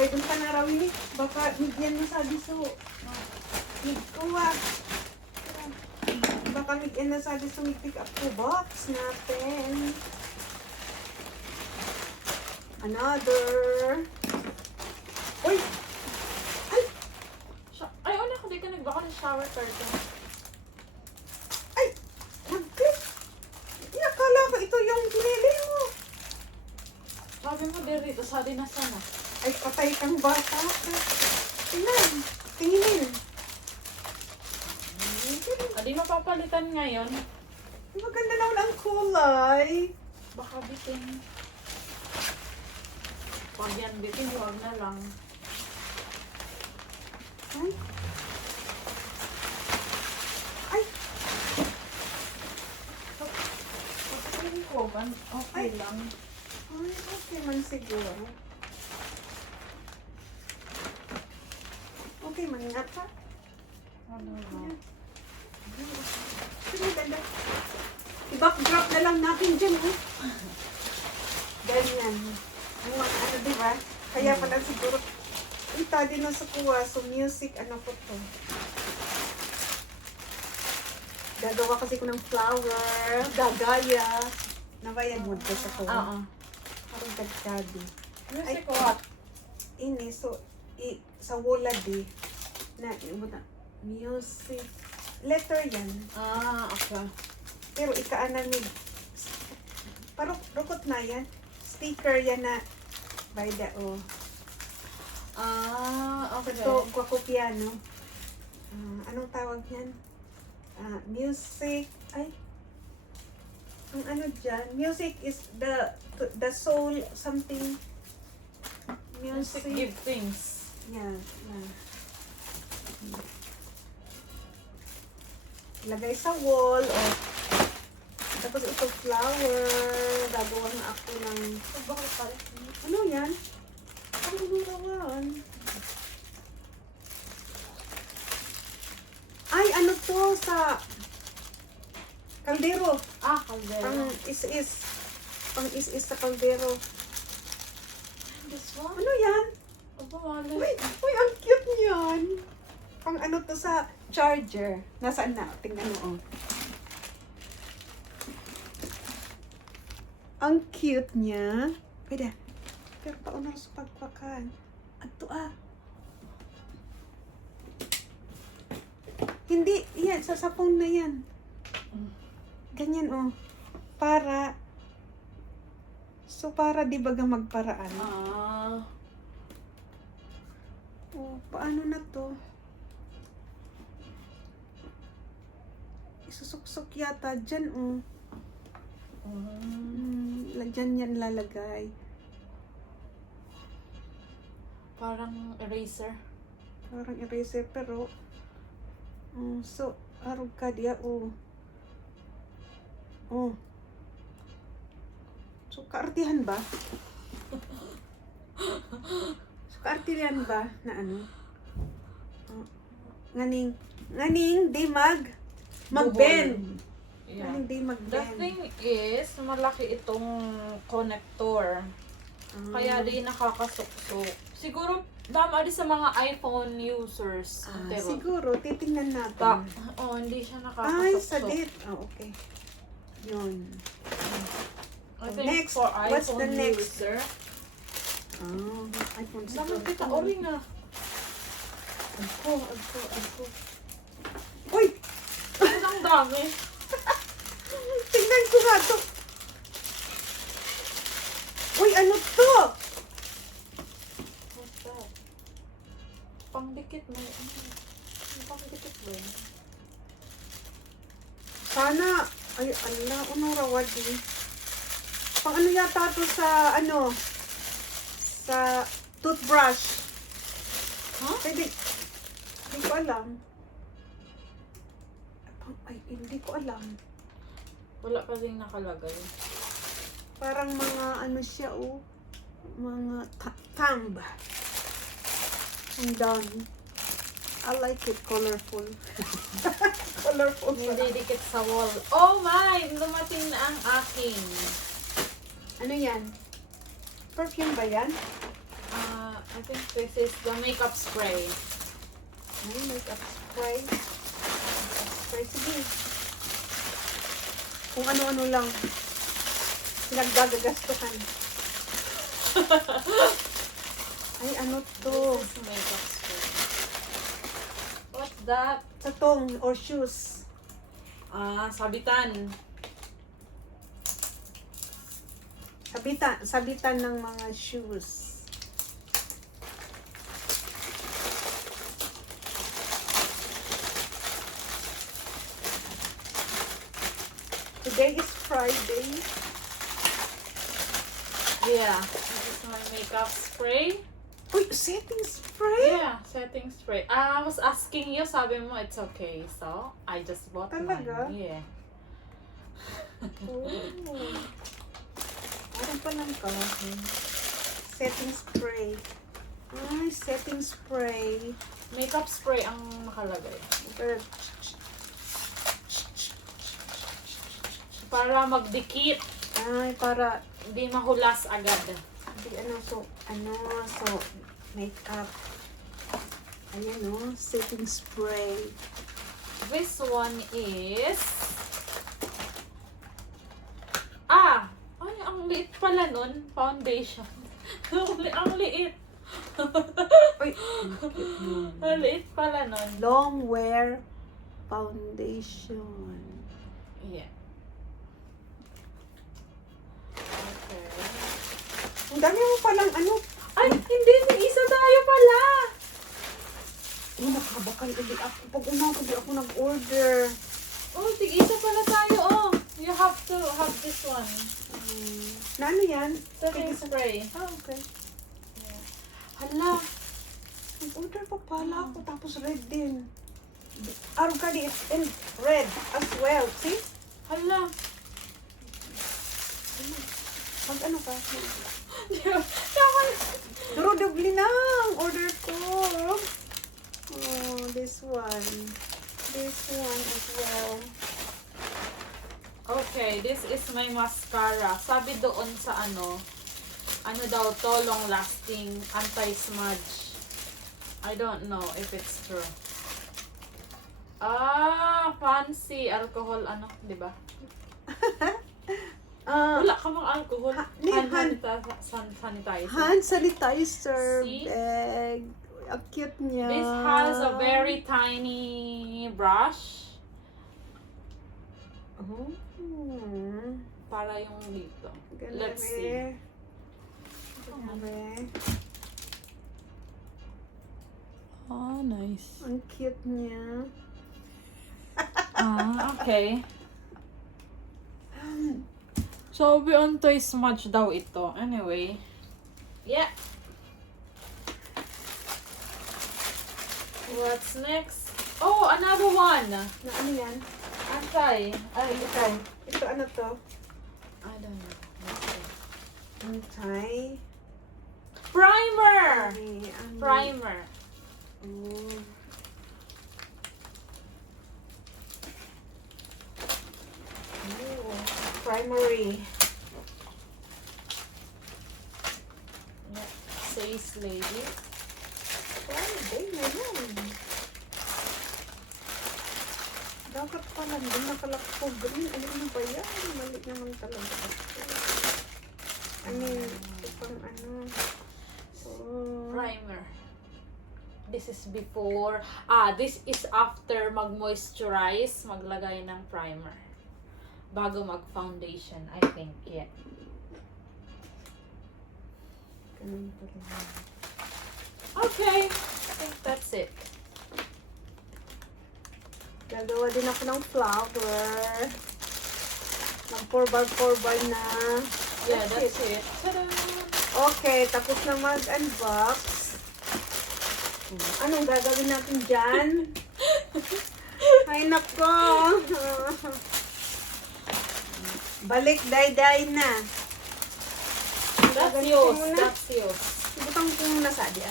Kaya doon ka na raw ini. Baka bigyan mo sa biso. Kuha. Baka bigyan na sa biso pick up ko box natin. Another. Uy! Ay! Ay, una ko, di ka nagbaka ng shower curtain. Ay! Nag-click! Nakala ko ito yung pinili mo. Sabi mo, dito, sabi na sana. Ay, patay kang bata. Tingnan. Tinginin. Adi mapapalitan ngayon. Maganda naman ang kulay. Baka bitin. Pag yan bitin, huwag na lang. Ay. Ay. Pagkakalin ko, okay Ay. lang. Ay, okay man siguro. Okay man nga pa. Ano na? Sige, ganda. I-backdrop na lang natin dyan, oh. Ganyan. Ang mga ano, diba? Kaya pala siguro, ita din na sa kuha. So, music, ano ko to. Gagawa kasi ko ng flower. Gagaya. Nabayan mo ko sa kuha. Oo. Parang gagadi. Music what? Ini, so, sa wala di. Na, music. Letter yan. Ah, okay. Pero ikaanan ni parang rukot na yan. Sticker yan na by the Ah, okay. ito kwakopya, no? Anong tawag yan? Music ay ang ano dyan, music is the soul something. Music give things. Yeah. Lagay sa wall o tapos ito flower. Gagawa na ako ng Bakit pala? ano yan? Ano gagawan? Ay, ano to sa kaldero. Ah, kaldero. Pang is-is. Pang is-is sa kaldero. This one? Ano yan? Aba, wala. Uy, ang cute niyan. Pang ano to sa charger. Nasaan na? Tingnan mo, oh. Ang cute niya. Pwede. Pero pauna sa pagpakan. Ato Hindi, yan. Sa sapong na yan. Ganyan, oh. Para. So, para di baga magparaan. Ah. Oh, paano na to? Isusuksok yata dyan, oh. Dyan yan lalagay. Parang eraser. Parang eraser, pero so, arog ka diya, oh. Oh. So, kaartihan ba? So, kaartihan ba na ano? Oh. Nganing, di mag-bend. Yeah. Nganing, di The mag-bend. thing is, malaki itong connector. Kaya di nakakasuksok. Siguro, dama di sa mga iPhone users. Pero, Siguro, titingnan natin. hindi siya Ay, nakakasuksok. sadit. Oh, okay. Yun. I think Next, for what's iPhone the next? user, iPhone naman siguro. kita, ori nga. Agko. Uy! Ang dami. Tingnan ko nga to. Uy, ano to? What's that? Pangdikit mo. Pangdikit ba yun? Sana, ay, ala, unong rawad eh. Pang ano yata to sa, sa toothbrush. Huh? Pwede, hindi ko alam. Ay, hindi ko alam. Wala pa rin nakalagay. Parang mga ano siya, oh. Mga thumb. Ang dami. I like it colorful. Colorful. Nididikit sa wall. Oh my! Dumating na ang aking. Ano yan? Perfume ba yan? I think this is the makeup spray. Ay, makeup spray. Spray, sige. Kung ano-ano lang. Nagdagagastuhan. Ay, ano to? This is makeup spray. What's that? Satong or shoes. Sabitan. Sabitan ng mga shoes. Today is Friday. Yeah, this is my makeup spray. Uy, setting spray? Yeah, setting spray. I was asking you, sabi mo it's okay. So, I just bought Talaga? mine. Yeah. Oh. Parang pa lang ka. Setting spray. Ay, setting spray. Makeup spray ang nakalagay. But, Para magdikit. ay, para, Hindi mahulas agad. so, makeup. Ayan o, setting spray. This one is... Ay, ang liit pala nun. Foundation. Ang liit. Uy, Ang liit pala nun. long wear foundation. Yeah. Okay. Ang dami mo palang ano. Ay, hindi. May isa tayo pala. Nakabakal ulit ako. Pag umabot ako nag-order. Oh, tig-isa pala tayo. Oh, you have to have this one. Na ano yan? Setting spray. Okay. Yeah. Hala. Nag-order pa pala ako. Tapos red din. Arugadi is in red as well. See? Hala. Mag ano ka? Tama. Pero doble na ang order ko. Oh, this one. This one as well. Okay, this is my mascara. Sabi doon sa ano daw to, long lasting, anti-smudge. I don't know if it's true. Fancy alcohol di ba? Wala ka mang alcohol. Sanitizer. Hand sanitizer See? bag. Ang cute niya. This has a very tiny brush. Oh. Para yung dito. Grabe. Let's see. Grabe. Nice. Ang cute niya. Okay. Sabi anti-smudge daw ito. Anyway. Yeah. What's next? Oh, another one. Na ano yan? Antay. Ay, ito. Ito ano to? I don't know. Let's see. Antay. Primer! Ano? Primer. Oh. Oh, primary. Yeah. Says lady. Friday na yan. Dapat pala din nakalakpo green. Ano ba yan? Mali naman talaga. I mean, ito pang ano. Oh. Primer. This is before. This is after mag-moisturize, maglagay ng primer. Bago mag-foundation, I think. Yeah. Ganun pala. Okay. I think that's it. Gagawa din ako ng flower. Mag 4x4 na. Yeah, that's it. Ta-da! Okay, tapos na mag-unbox. Anong gagawin natin dyan? Ay, nako. Balik, day-day na. That's Gagamitin yours. mo na. That's yours. Ibutang ko muna sa diya.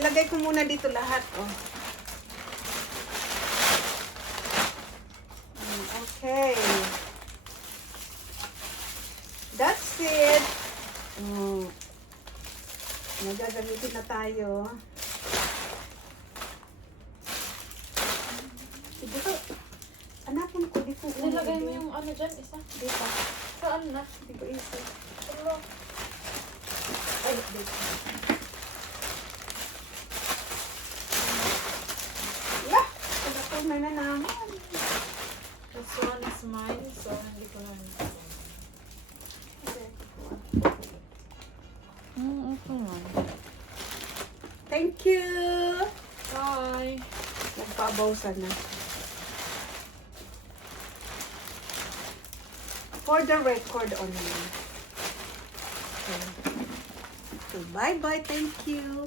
Ilagay ko muna dito lahat, oh. Okay. That's it. May gagamitin na tayo. Hindi ko, hanapin ko, di ko Nilagay mo yung ano dyan, isa. dito. Saan na? Di ko isa. Ano? Ay, dito. Yeah! May na naman. This one is mine, so hindi ko na nilagay. Okay man. Thank you! Bye! Nagpabawsan na. For the record only. Okay. So, bye-bye. Thank you.